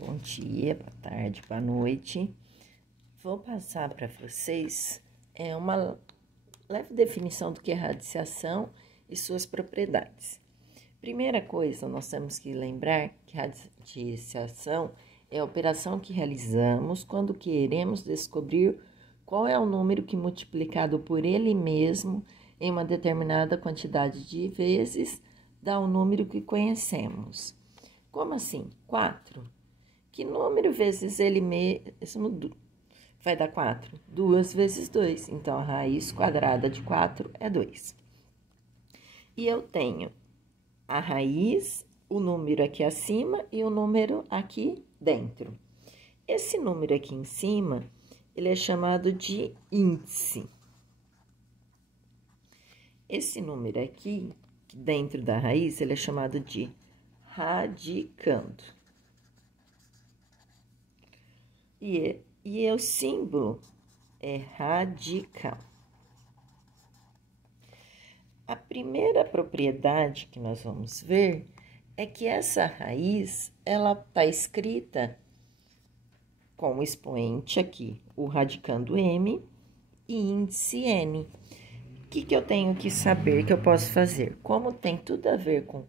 Bom dia, boa tarde, boa noite. Vou passar para vocês uma leve definição do que é radiciação e suas propriedades. Primeira coisa, nós temos que lembrar que radiciação é a operação que realizamos quando queremos descobrir qual é o número que, multiplicado por ele mesmo em uma determinada quantidade de vezes, dá o número que conhecemos. Como assim? 4. Que número vezes ele mesmo vai dar 4? 2 vezes 2. Então, a raiz quadrada de 4 é 2. E eu tenho a raiz, o número aqui acima e o número aqui dentro. Esse número aqui em cima, ele é chamado de índice. Esse número aqui, dentro da raiz, ele é chamado de radicando. E o símbolo é radical. A primeira propriedade que nós vamos ver é que essa raiz, ela está escrita com o expoente aqui, o radicando m e índice n. O que eu tenho que saber que eu posso fazer? Como tem tudo a ver com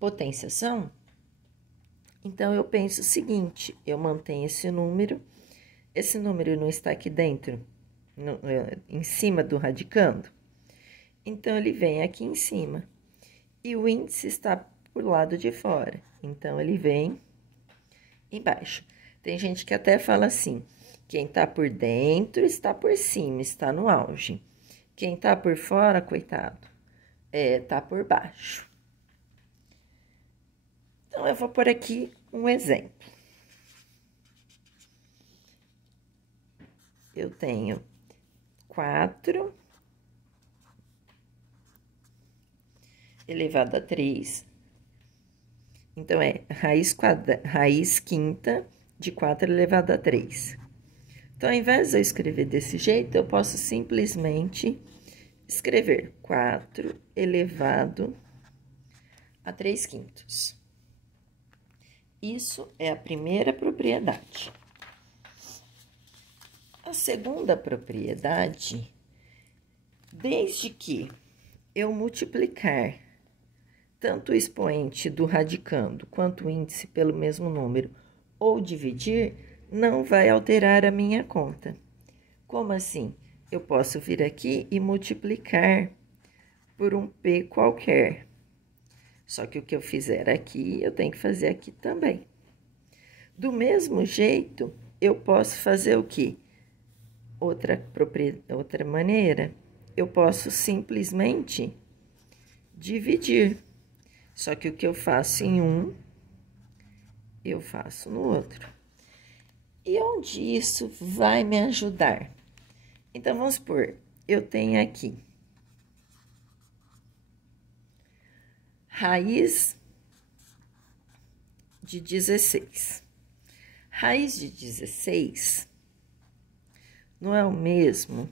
potenciação, então eu penso o seguinte: eu mantenho esse número não está aqui dentro, em cima do radicando, então ele vem aqui em cima, e o índice está por lado de fora, então ele vem embaixo. Tem gente que até fala assim: quem está por dentro está por cima, está no auge. Quem está por fora, coitado, está por baixo. Então, eu vou pôr aqui um exemplo. Eu tenho 4 elevado a 3. Então, raiz quinta de 4 elevado a 3. Então, ao invés de eu escrever desse jeito, eu posso simplesmente escrever 4 elevado a 3 quintos. Isso é a primeira propriedade. A segunda propriedade, desde que eu multiplicar tanto o expoente do radicando quanto o índice pelo mesmo número ou dividir, não vai alterar a minha conta. Como assim? Eu posso vir aqui e multiplicar por um P qualquer. Só que o que eu fizer aqui, eu tenho que fazer aqui também. Do mesmo jeito, eu posso fazer o quê? Outra maneira, eu posso simplesmente dividir. Só que o que eu faço em um, eu faço no outro. E onde isso vai me ajudar? Então, vamos supor, eu tenho aqui raiz de 16. Raiz de 16 não é o mesmo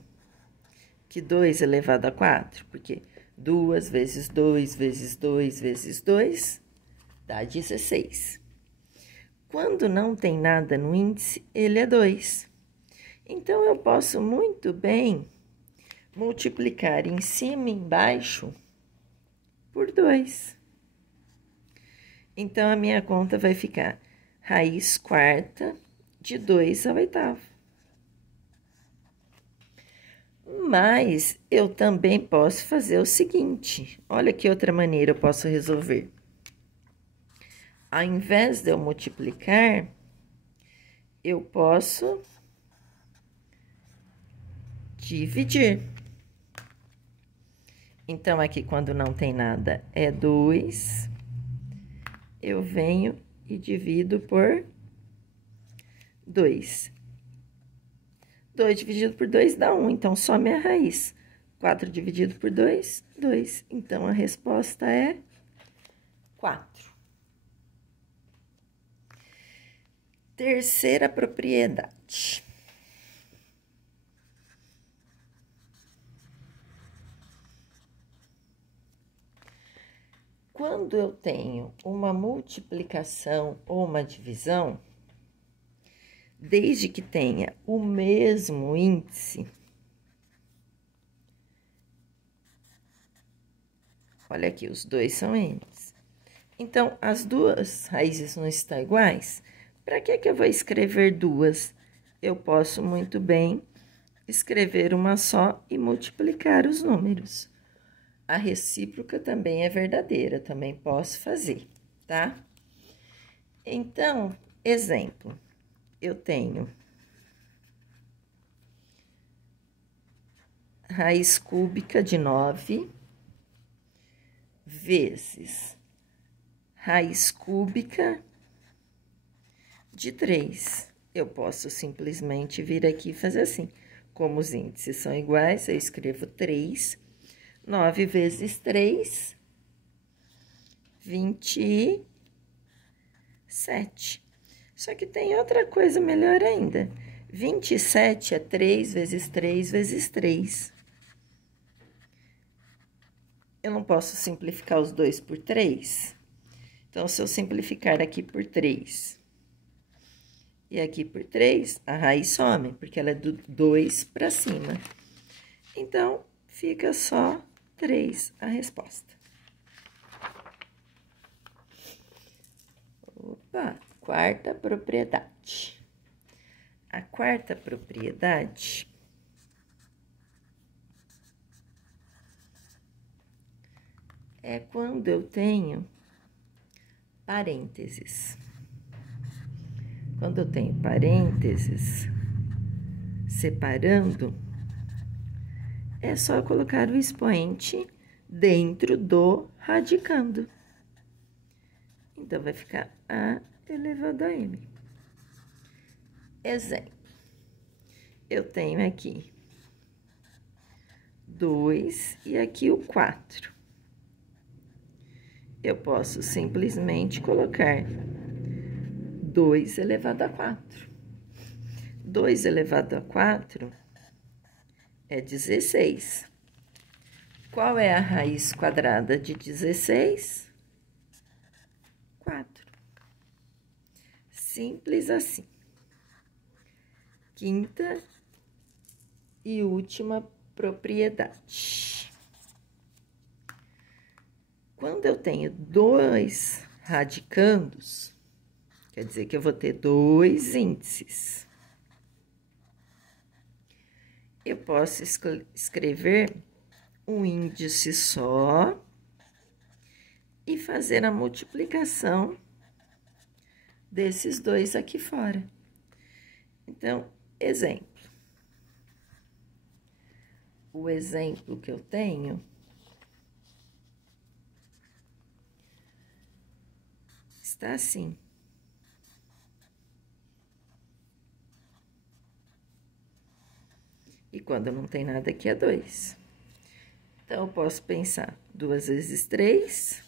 que 2 elevado a 4, porque 2 vezes 2 vezes 2 vezes 2 dá 16. Quando não tem nada no índice, ele é 2. Então, eu posso muito bem multiplicar em cima e embaixo por 2. Então, a minha conta vai ficar raiz quarta de 2 ao oitavo. Mas eu também posso fazer o seguinte: olha que outra maneira eu posso resolver. Ao invés de eu multiplicar, eu posso dividir. Então, aqui, quando não tem nada, é 2. Eu venho e divido por 2. 2 dividido por 2 dá 1, então some a raiz. 4 dividido por 2, 2. Então, a resposta é 4. Terceira propriedade. quando eu tenho uma multiplicação ou uma divisão, desde que tenha o mesmo índice, olha aqui, os dois são n's. Então, as duas raízes não estão iguais? Para que eu vou escrever duas? Eu posso muito bem escrever uma só e multiplicar os números. A recíproca também é verdadeira, também posso fazer, tá? Então, exemplo, eu tenho raiz cúbica de 9 vezes raiz cúbica de 3. Eu posso simplesmente vir aqui e fazer assim. Como os índices são iguais, eu escrevo 3. 9 vezes 3, 27. Só que tem outra coisa melhor ainda. 27 é 3 vezes 3 vezes 3. Eu não posso simplificar os dois por 3? Então, se eu simplificar aqui por 3 e aqui por 3, a raiz some, porque ela é do 2 para cima. Então, fica só 3 a resposta. Opa, quarta propriedade. A quarta propriedade é quando eu tenho parênteses. Quando eu tenho parênteses separando, é só colocar o expoente dentro do radicando. Então, vai ficar A elevado a M. Exemplo. Eu tenho aqui 2 e aqui o 4. Eu posso simplesmente colocar 2 elevado a 4. 2 elevado a 4 é 16. Qual é a raiz quadrada de 16? 4. Simples assim. Quinta e última propriedade. Quando eu tenho dois radicandos, quer dizer que eu vou ter dois índices. Eu posso escrever um índice só e fazer a multiplicação desses dois aqui fora. Então, exemplo. O exemplo que eu tenho está assim. E quando não tem nada aqui, é 2. Então, eu posso pensar 2 vezes 3,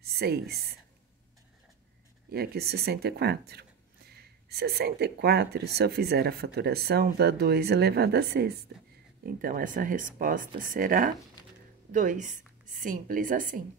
6. E aqui 64. 64, se eu fizer a faturação, dá 2 elevado a sexta. Então, essa resposta será 2. Simples assim.